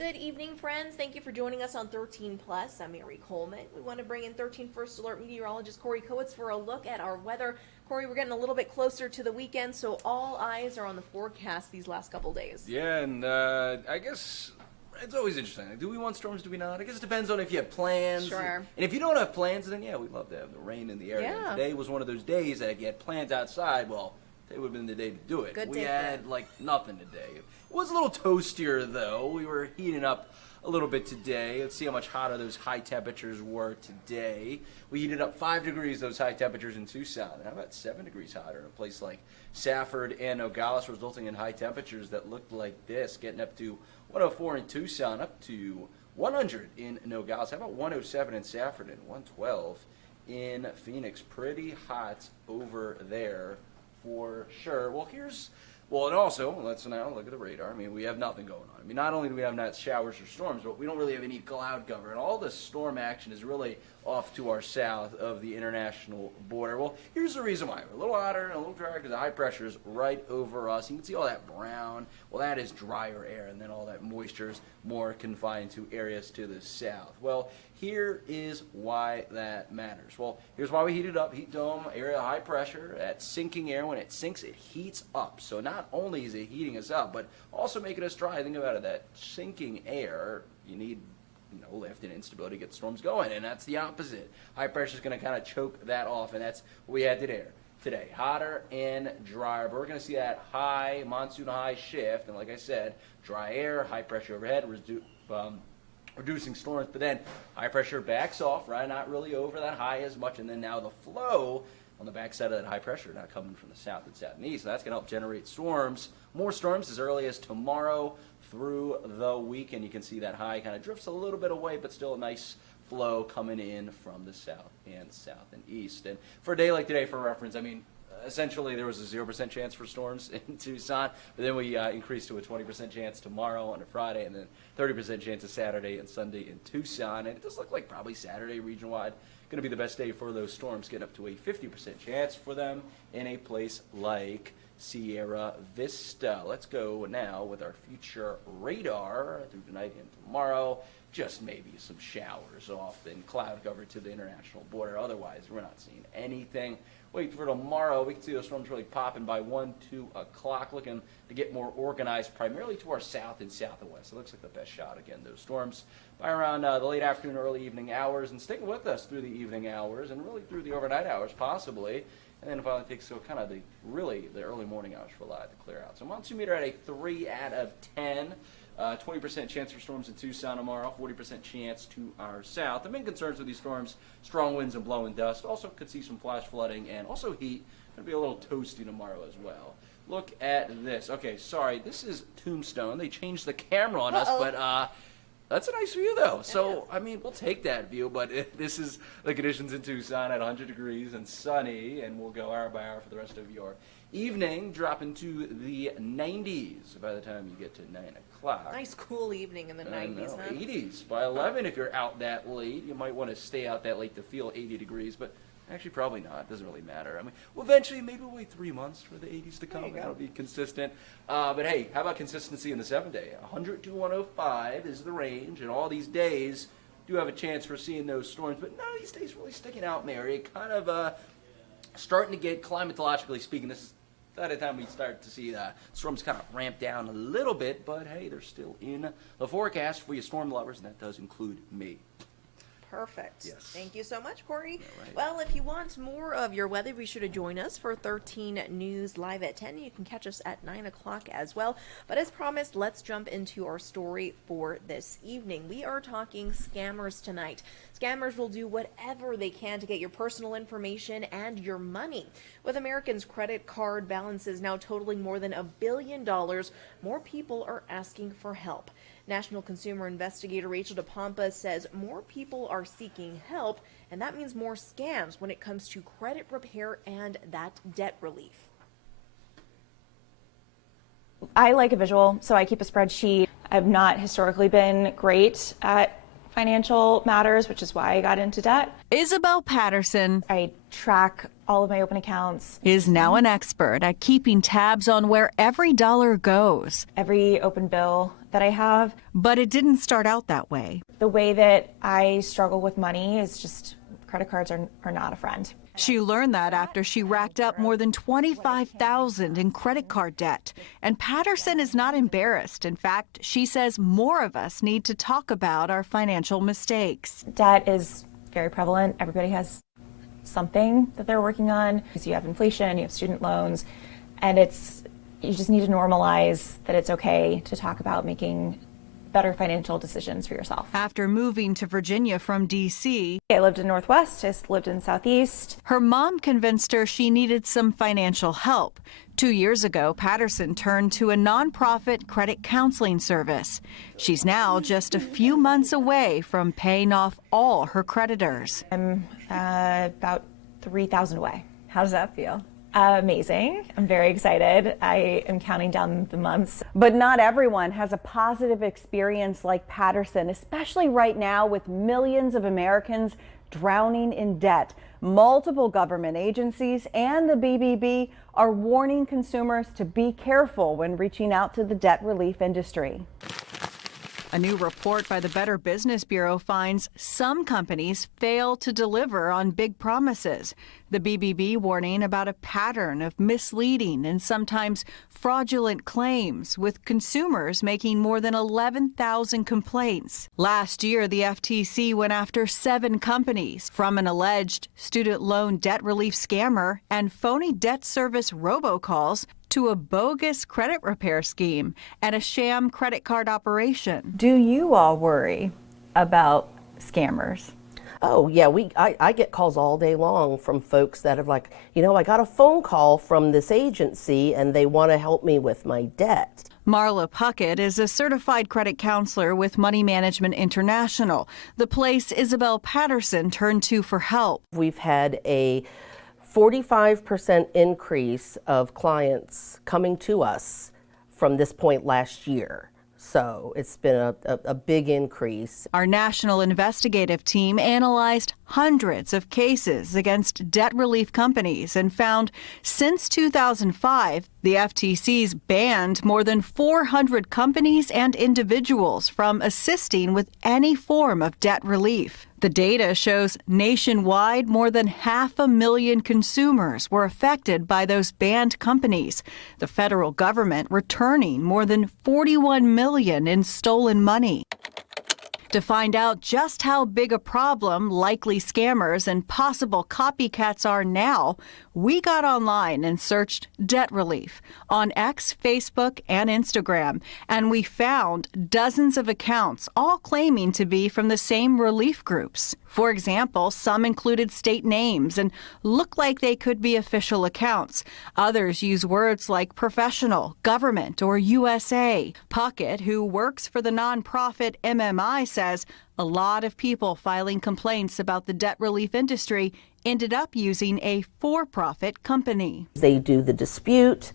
Good evening, friends. Thank you for joining us on 13 Plus. I'm Mary Coleman. We want to bring in 13 First Alert meteorologist Corey Kowitz for a look at our weather. Corey, we're getting a little bit closer to the weekend, so all eyes are on the forecast these last couple days. Yeah, and I guess it's always interesting. Like, do we want storms? Do we not? I guess it depends on if you have plans. Sure. And if you don't have plans, then yeah, we'd love to have the rain in the area. Yeah. Today was one of those days that if you had plans outside, well, today would have been the day to do it. Good we day for had it. like nothing today. It was a little toastier though. We were heating up a little bit today. Let's see how much hotter those high temperatures were today. We heated up 5 degrees, those high temperatures in Tucson. How about 7 degrees hotter in a place like Safford and Nogales, resulting in high temperatures that looked like this, getting up to 104 in Tucson, up to 100 in Nogales. How about 107 in Safford and 112 in Phoenix? Pretty hot over there for sure. Well, and also, let's now look at the radar. I mean, we have nothing going on. I mean, not only do we have not showers or storms, but we don't really have any cloud cover. And all the storm action is really off to our south of the international border. Well, here's the reason why. We're a little hotter and a little drier because the high pressure is right over us. You can see all that brown. Well, that is drier air, and then all that moisture is more confined to areas to the south. Well, here is why that matters. Well, here's why we heat it up. Heat dome, area of high pressure, that sinking air, when it sinks, it heats up. So not only is it heating us up, but also making us dry. Think about it, that sinking air, you need lift and instability to get storms going, and that's the opposite. High pressure is going to kind of choke that off, and that's what we had today. Hotter and drier, but we're going to see that high, monsoon high shift, and like I said, dry air, high pressure overhead, reducing storms, but then high pressure backs off, right? Not really over that high as much, and then now the flow on the backside of that high pressure now coming from the south and south and east, so that's going to help generate storms, more storms as early as tomorrow through the weekend. You can see that high kind of drifts a little bit away, but still a nice flow coming in from the south and east. And for a day like today, for reference, I mean, essentially there was a 0% chance for storms in Tucson, but then we increased to a 20% chance tomorrow on a Friday, and then 30% chance of Saturday and Sunday in Tucson. And it does look like probably Saturday region-wide going to be the best day for those storms, getting up to a 50% chance for them in a place like Sierra Vista. Let's go now with our future radar through tonight and tomorrow. Just maybe some showers off and cloud cover to the international border. Otherwise, we're not seeing anything. Wait for tomorrow. We can see those storms really popping by 1, 2 o'clock, looking to get more organized, primarily to our south and southwest. It looks like the best shot, again, those storms by around the late afternoon, early evening hours, and sticking with us through the evening hours and really through the overnight hours, possibly. And then it finally takes kind of the early morning hours for a lot to clear out. So monsoon meter at a 3 out of 10. 20% chance for storms in Tucson tomorrow, 40% chance to our south. The main concerns with these storms, strong winds and blowing dust. Also could see some flash flooding and also heat. Going to be a little toasty tomorrow as well. Look at this. Okay, sorry, this is Tombstone. They changed the camera on us, but that's a nice view, though. So, I mean, we'll take that view, but this is the conditions in Tucson at 100 degrees and sunny, and we'll go hour by hour for the rest of your evening, dropping to the 90s by the time you get to 9 o'clock. Nice cool evening in the 90s, huh? 80s by 11 if you're out that late. You might want to stay out that late to feel 80 degrees, but actually probably not. It doesn't really matter. I mean, well, eventually, maybe we'll wait 3 months for the 80s to come. That'll be consistent. But hey, how about consistency in the 7-day? 100 to 105 is the range, and all these days do have a chance for seeing those storms, but none of these days really sticking out, Mary. Kind of starting to get, climatologically speaking, this is by the time we start to see storms kind of ramp down a little bit, but hey, they're still in the forecast for you storm lovers, and that does include me. Perfect. Yes. Thank you so much, Corey. Yeah, right. Well, if you want more of your weather, be sure to join us for 13 News Live at 10. You can catch us at 9 o'clock as well. But as promised, let's jump into our story for this evening. We are talking scammers tonight. Scammers will do whatever they can to get your personal information and your money. With Americans' credit card balances now totaling more than $1 billion, more people are asking for help. National Consumer Investigator Rachel DePompa says more people are seeking help, and that means more scams when it comes to credit repair and that debt relief. I like a visual, so I keep a spreadsheet. I've not historically been great at financial matters, which is why I got into debt. Isabel Patterson I track all of my open accounts. is now an expert at keeping tabs on where every dollar goes. Every open bill that I have. But it didn't start out that way. The way that I struggle with money is just credit cards are not a friend. She learned that after she racked up more than $25,000 in credit card debt. And Patterson is not embarrassed. In fact, she says more of us need to talk about our financial mistakes. Debt is very prevalent. Everybody has something that they're working on. Because you have inflation, you have student loans, and you just need to normalize that it's okay to talk about making better financial decisions for yourself. After moving to Virginia from D.C., I lived in Northwest, I lived in Southeast. her mom convinced her she needed some financial help. 2 years ago, Patterson turned to a nonprofit credit counseling service. She's now just a few months away from paying off all her creditors. I'm about $3,000 away. How does that feel? Amazing. I'm very excited. I am counting down the months. But not everyone has a positive experience like Patterson, especially right now with millions of Americans drowning in debt. Multiple government agencies and the BBB are warning consumers to be careful when reaching out to the debt relief industry. A new report by the Better Business Bureau finds some companies fail to deliver on big promises. The BBB warning about a pattern of misleading and sometimes fraudulent claims, with consumers making more than 11,000 complaints. Last year, the FTC went after 7 companies, from an alleged student loan debt relief scammer and phony debt service robocalls to a bogus credit repair scheme and a sham credit card operation. Do you all worry about scammers? Oh, yeah, I get calls all day long from folks that have like, I got a phone call from this agency and they want to help me with my debt. Marla Puckett is a certified credit counselor with Money Management International, the place Isabel Patterson turned to for help. We've had a 45% increase of clients coming to us from this point last year. So it's been a big increase. Our national investigative team analyzed hundreds of cases against debt relief companies and found since 2005, the FTC's banned more than 400 companies and individuals from assisting with any form of debt relief. The data shows nationwide more than 500,000 consumers were affected by those banned companies, the federal government returning more than $41 million in stolen money. To find out just how big a problem likely scammers and possible copycats are now, we got online and searched debt relief on X, Facebook, and Instagram, and we found dozens of accounts, all claiming to be from the same relief groups. For example, some included state names and looked like they could be official accounts. Others use words like professional, government, or USA. Puckett, who works for the nonprofit MMI, says a lot of people filing complaints about the debt relief industry ended up using a for-profit company. They do the dispute,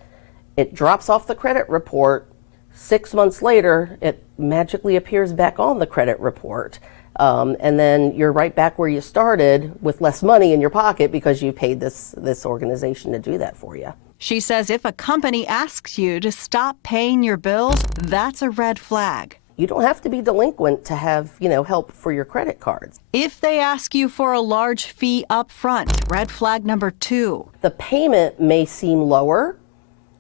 it drops off the credit report. 6 months later, it magically appears back on the credit report. And then you're right back where you started with less money in your pocket because you paid this organization to do that for you. She says if a company asks you to stop paying your bills, that's a red flag. You don't have to be delinquent to have, help for your credit cards. If they ask you for a large fee up front, red flag number 2. The payment may seem lower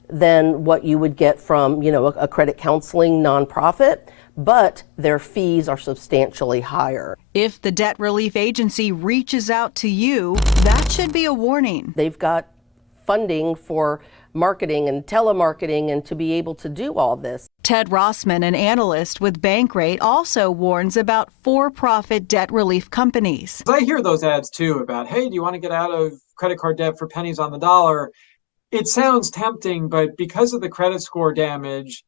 than what you would get from, a credit counseling nonprofit, but their fees are substantially higher. If the debt relief agency reaches out to you, that should be a warning. They've got funding for marketing and telemarketing and to be able to do all this. Ted Rossman, an analyst with Bankrate, also warns about for-profit debt relief companies. I hear those ads too about, hey, do you want to get out of credit card debt for pennies on the dollar? It sounds tempting, but because of the credit score damage,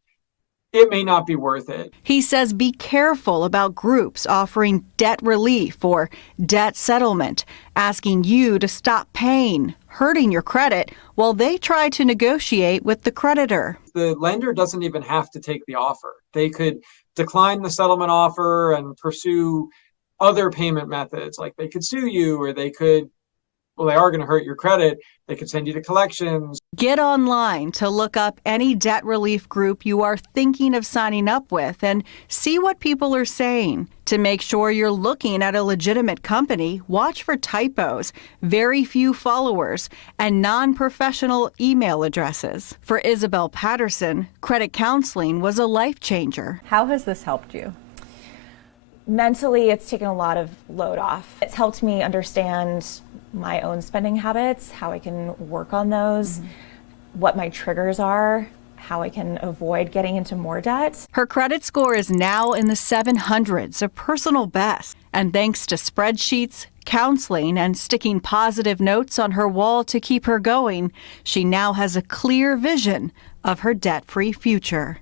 it may not be worth it. He says be careful about groups offering debt relief or debt settlement, asking you to stop paying, hurting your credit, while they try to negotiate with the creditor. The lender doesn't even have to take the offer. They could decline the settlement offer and pursue other payment methods. Like they could sue you, or they could, well, they are going to hurt your credit. They could send you to collections. Get online to look up any debt relief group you are thinking of signing up with and see what people are saying. To make sure you're looking at a legitimate company, watch for typos, very few followers, and non-professional email addresses. For Isabel Patterson, credit counseling was a life changer. How has this helped you? Mentally, it's taken a lot of load off. It's helped me understand my own spending habits, how I can work on those, what my triggers are, how I can avoid getting into more debt. Her credit score is now in the 700s, a personal best. And thanks to spreadsheets, counseling, and sticking positive notes on her wall to keep her going, she now has a clear vision of her debt-free future.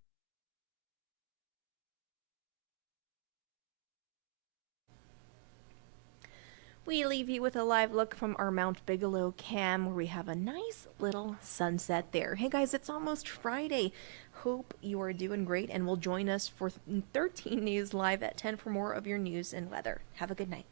We leave you with a live look from our Mount Bigelow cam where we have a nice little sunset there. Hey guys, it's almost Friday. Hope you are doing great and will join us for 13 News Live at 10 for more of your news and weather. Have a good night.